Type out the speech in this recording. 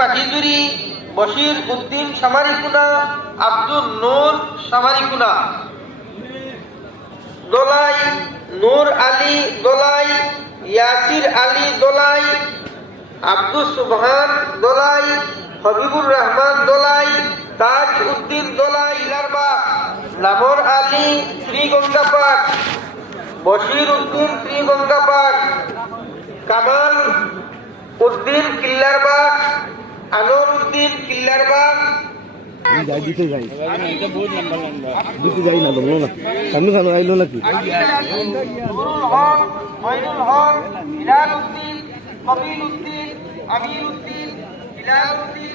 মাটিজুরি বশির উদ্দিন সামারিকুনা, আব্দুল নূর সামারিকুনা। দোলাই নূর আলী, দোলাই ইয়াসির আলী, দোলাই আব্দুল সুবহান, দোলাই হবিবুর রহমান, দোলাই তাজ উদ্দিন দোলাই ইলারবাগ নামর আলী শ্রীগঙ্গাপাট বশির উদ্দিন শ্রীগঙ্গাপাট কামাল উদ্দিন কিল্লারবাগ আনোয়ার উদ্দিন কিল্লারবাগ যাই দিতে যাই। দিতে যাই না না। সামনে সামনে আইলো নাকি? উদ্দিন কবির উদ্দিন আমির উদ্দিন হিলাল উদ্দিন